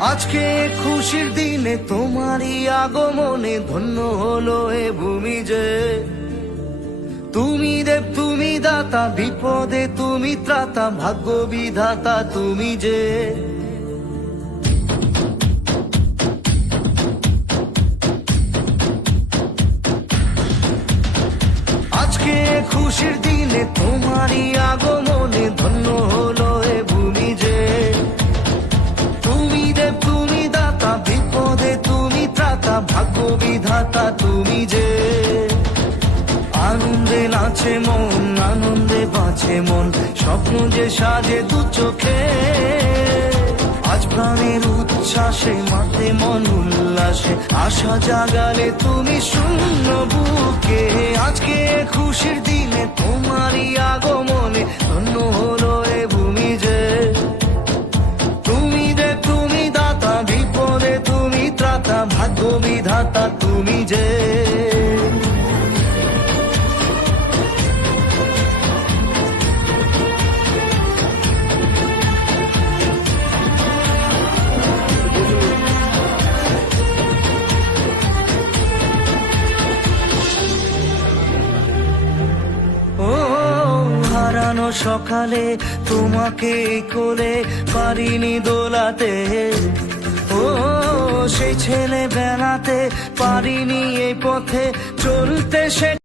আজকে খুশির দিনে তোমারই আগমনে ধন্য হলো এ ভূমি যে। তুমি দেব তুমি দাতা, বিপদে তুমি ত্রাতা, ভাগ্য বিধাতা তুমি যে। আজকে খুশির দিনে তোমারই আগমনে ধন্য হলো এ ভূমি যে। তুমি দেব তুমি দাতা, বিপদে তুমি ত্রাতা, ভাগ্য বিধাতা তুমি যে। আনন্দে নাচে মন, আনন্দে বাঁচে মন, স্বপ্ন যে সাজে দু চোখে। আজ প্রাণের উচ্ছ্বাসে মাতে মন উল্লাসে, আশা জাগালে তুমি শূন্য বুকে। আজকে খুশির দিনে তোমারই আগমনে ধন্য হলো এ ভূমি যে। তুমি দে তুমি দাতা, বিপদে তুমি ত্রাতা, ভাগ্য বিধাতা তুমি যে। হারানো সকালে তোমাকে কোলে পারিনি দোলাতে, ও সেই ছেলে বেলাতে পারিনি এই পথে চলতে। সে